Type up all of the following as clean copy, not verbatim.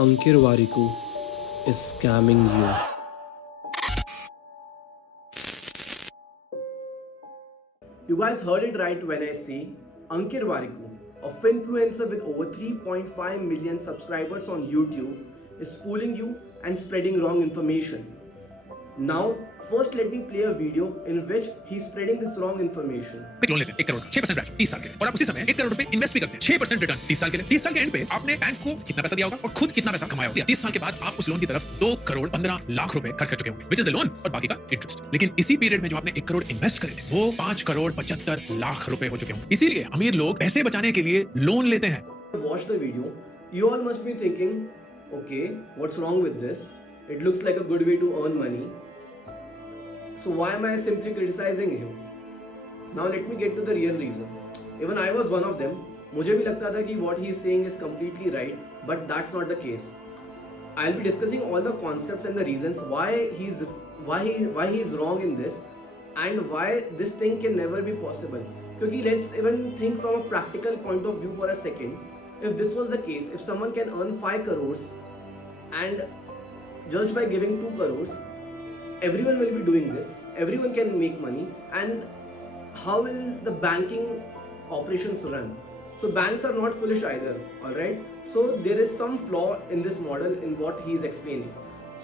Ankur Warikoo is scamming you. You guys heard it right when I say Ankit Warikoo, a Finfluencer with over 3.5 million subscribers on YouTube, is fooling you and spreading wrong information. Now, first let me play a video in which he's spreading this wrong information. Loan लेते हैं 1 करोड़ 6% ब्याज 30 साल के लिए और आप उसी समय 1 करोड़ रुपए इन्वेस्ट भी करते हैं 6% रिटर्न 30 साल के लिए 30 साल के एंड पे आपने बैंक को कितना पैसा दिया होगा और खुद कितना पैसा कमाया होगा 30 साल के बाद आप उस लोन की तरफ 2 करोड़ 15 लाख रुपए खर्च कर चुके होंगे विच इज द लोन और बाकी का इंटरेस्ट लेकिन इसी पीरियड में जो आपने 1 करोड़ इन्वेस्ट करे थे वो 5 करोड़ 75 लाख रुपए हो चुके होंगे इसीलिए अमीर लोग पैसे बचाने के लिए लोन लेते हैं Watch the video. You all must be thinking, okay, what's wrong with this? It looks like a good way to earn money. So why am I simply criticizing him? Now let me get to the real reason. Even I was one of them. मुझे भी लगता था कि what he is saying is completely right, but that's not the case. I'll be discussing all the concepts and the reasons why he is wrong in this, and why this thing can never be possible. Because let's even think from a practical point of view for a second. If this was the case, if someone can earn 5 crores and just by giving 2 crores, everyone will be doing this, everyone can make money, and how will the banking operations run? So banks are not foolish either, alright? So there is some flaw in this model in what he is explaining.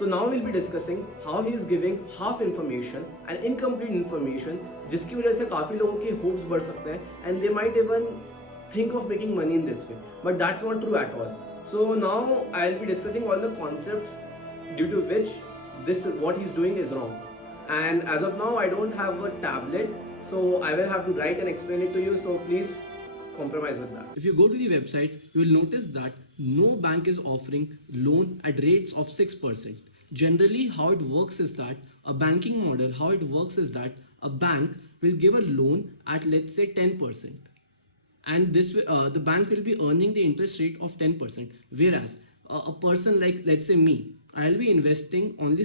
So now we'll be discussing how he is giving half information and incomplete information जिसकी वजह से काफ़ी लोगों के hopes बढ़ सकते हैं and they might even think of making money in this way, but that's not true at all. So now I'll be discussing all the concepts due to which what he's doing is wrong. And as of now I don't have a tablet, so I will have to write and explain it to you, so please compromise with that. If you go to the websites, you will notice that no bank is offering loan at rates of 6%. Generally, how it works is that a banking model, how it works is that a bank will give a loan at, let's say, 10%. And this the bank will be earning the interest rate of 10%. Whereas a person like, let's say me, I'll be investing only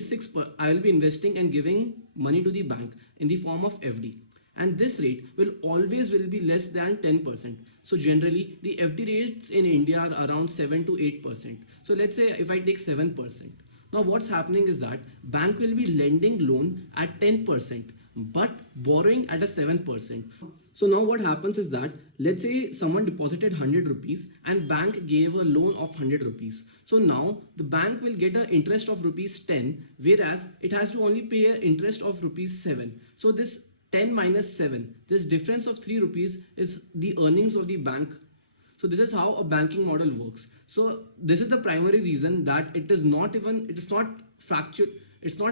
I'll be investing and giving money to the bank in the form of FD. And this rate will always be less than 10%. So generally the FD rates in India are around 7 to 8%. So let's say if I take 7%. Now what's happening is that bank will be lending loan at 10% but borrowing at a 7%. So now what happens is that let's say someone deposited 100 rupees and bank gave a loan of 100 rupees. So now the bank will get an interest of rupees 10, whereas it has to only pay an interest of rupees 7. So this 10 minus 7, this difference of 3 rupees is the earnings of the bank. So this is how a banking model works. So this is the primary reason that it's not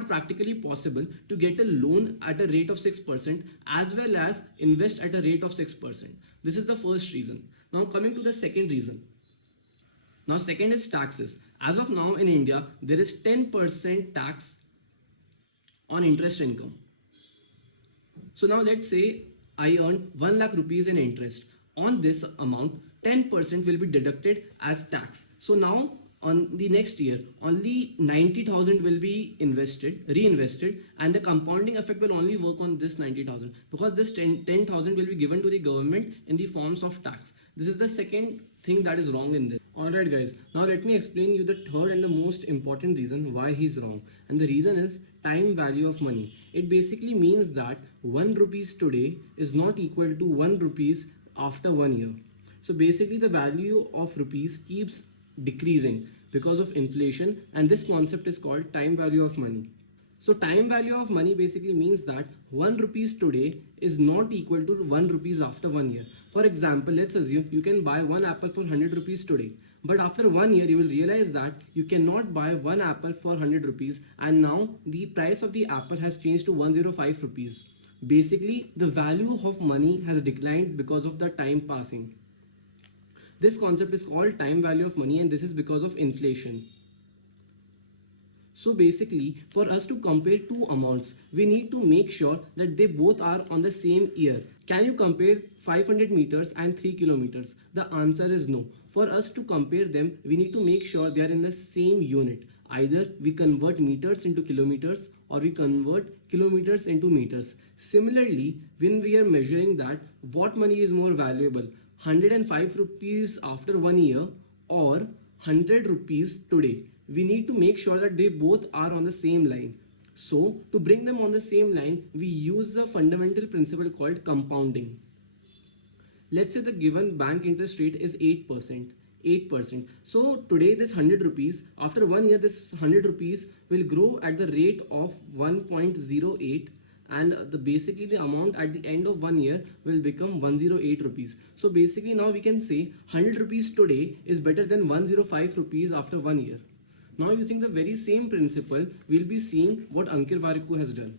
practically possible to get a loan at a rate of 6% as well as invest at a rate of 6%. This is the first reason. Now coming to the second reason. Now second is taxes. As of now in India, there is 10% tax on interest income. So now let's say I earned 1 lakh rupees in interest. On this amount, 10% will be deducted as tax. So now on the next year, only 90,000 will be reinvested, and the compounding effect will only work on this 90,000 because this 10,000 will be given to the government in the forms of tax. This is the second thing that is wrong in this. Alright guys, now let me explain you the third and the most important reason why he's wrong. And the reason is time value of money. It basically means that 1 rupees today is not equal to 1 rupees after 1 year. So basically the value of rupees keeps decreasing because of inflation, and this concept is called time value of money. So time value of money basically means that 1 rupees today is not equal to 1 rupees after 1 year. For example, let's assume you can buy 1 apple for 100 rupees today, but after 1 year you will realize that you cannot buy 1 apple for 100 rupees, and now the price of the apple has changed to 105 rupees. Basically the value of money has declined because of the time passing. This concept is called time value of money, and this is because of inflation. So basically, for us to compare two amounts, we need to make sure that they both are on the same year. Can you compare 500 meters and 3 kilometers? The answer is no. For us to compare them, we need to make sure they are in the same unit. Either we convert meters into kilometers or we convert kilometers into meters. Similarly, when we are measuring that, what money is more valuable? 105 rupees after 1 year or 100 rupees today, we need to make sure that they both are on the same line. So to bring them on the same line, we use a fundamental principle called compounding. Let's say the given bank interest rate is 8%. 8%. So today this 100 rupees, after 1 year this 100 rupees will grow at the rate of 1.08, and basically the amount at the end of 1 year will become 108 rupees. So basically now we can say 100 rupees today is better than 105 rupees after 1 year. Now using the very same principle, we'll be seeing what Ankit Warikoo has done.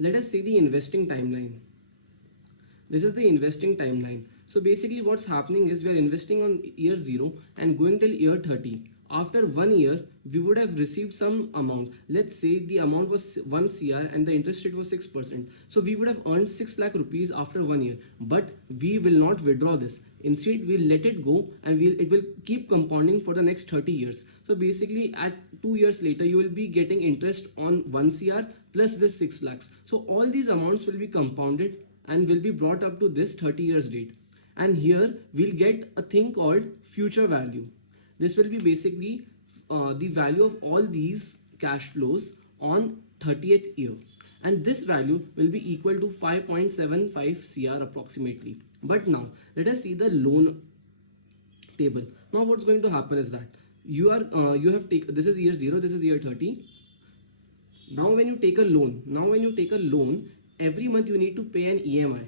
Let us see the investing timeline. This is the investing timeline. So basically what's happening is we are investing on year 0 and going till year 30. After 1 year, we would have received some amount. Let's say the amount was 1 CR and the interest rate was 6%. So we would have earned 6 lakh rupees after 1 year. But we will not withdraw this. Instead, we'll let it go and it will keep compounding for the next 30 years. So basically at 2 years later, you will be getting interest on 1 CR plus this 6 lakhs. So all these amounts will be compounded and will be brought up to this 30 years date. And here we'll get a thing called future value. This will be basically the value of all these cash flows on 30th year. And this value will be equal to 5.75 CR approximately. But now let us see the loan table. Now what's going to happen is that you have taken, this is year 0, this is year 30. Now when you take a loan, every month you need to pay an EMI.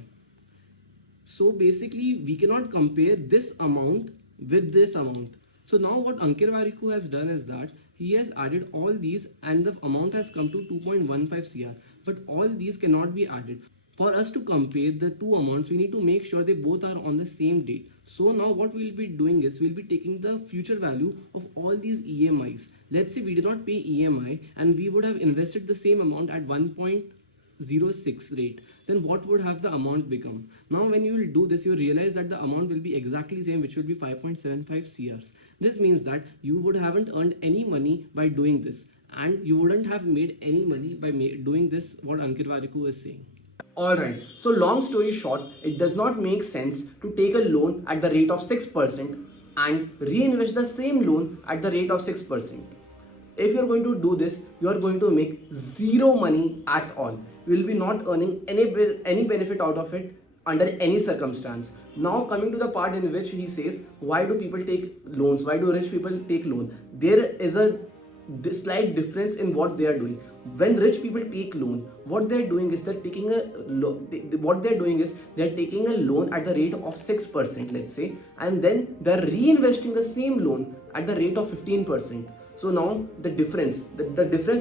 So basically we cannot compare this amount with this amount. So now what Ankit Warikoo has done is that he has added all these and the amount has come to 2.15 CR. But all these cannot be added. For us to compare the two amounts, we need to make sure they both are on the same date. So now what we'll be doing is we'll be taking the future value of all these EMIs. Let's say we did not pay EMI and we would have invested the same amount at 1.06 rate, then what would have the amount become? Now when you will do this, you realize that the amount will be exactly same, which will be 5.75 CRs. This means that you haven't earned any money by doing this, and you wouldn't have made any money by doing this, what Ankit Warikoo is saying. Alright, so long story short, it does not make sense to take a loan at the rate of 6% and reinvest the same loan at the rate of 6%. If you're going to do this, you are going to make zero money at all. You will be not earning any benefit out of it under any circumstance. Now coming to the part in which he says, why do people take loans? Why do rich people take loans? There is a slight difference in what they are doing. When rich people take loan, what they're doing is they're taking a loan at the rate of 6%, let's say, and then they're reinvesting the same loan at the rate of 15%. So now the difference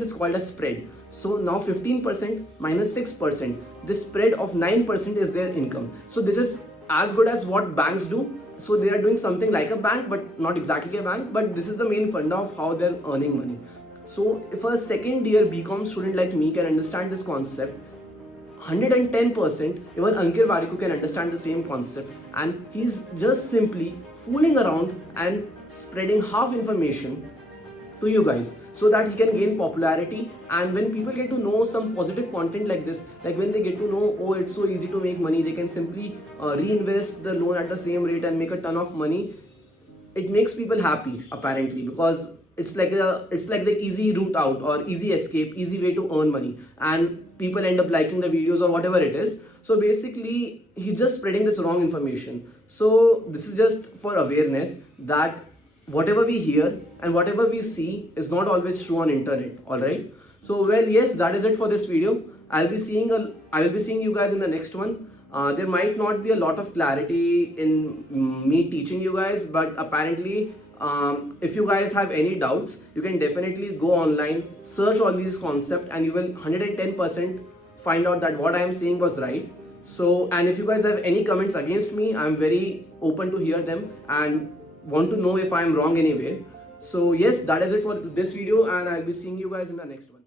is called a spread. So now 15% minus 6%, the spread of 9% is their income. So this is as good as what banks do. So they are doing something like a bank, but not exactly a bank, but this is the main funda of how they're earning money. So if a second year BCom student like me can understand this concept, 110% even Ankit Warikoo can understand the same concept, and he's just simply fooling around and spreading half information to you guys so that he can gain popularity. And when people get to know some positive content like this, like when they get to know, oh, it's so easy to make money, they can simply reinvest the loan at the same rate and make a ton of money, it makes people happy apparently, because it's like the easy route out or easy escape, easy way to earn money, and people end up liking the videos or whatever it is. So basically he's just spreading this wrong information. So this is just for awareness that whatever we hear and whatever we see is not always true on internet. All right, so well, yes, that is it for this video. I will be seeing you guys in the next one. There might not be a lot of clarity in me teaching you guys, but apparently if you guys have any doubts, you can definitely go online, search all these concepts, and you will 110% find out that what I am saying was right. So, and if you guys have any comments against me, I'm very open to hear them and want to know if I'm wrong anyway. So yes, that is it for this video, and I'll be seeing you guys in the next one.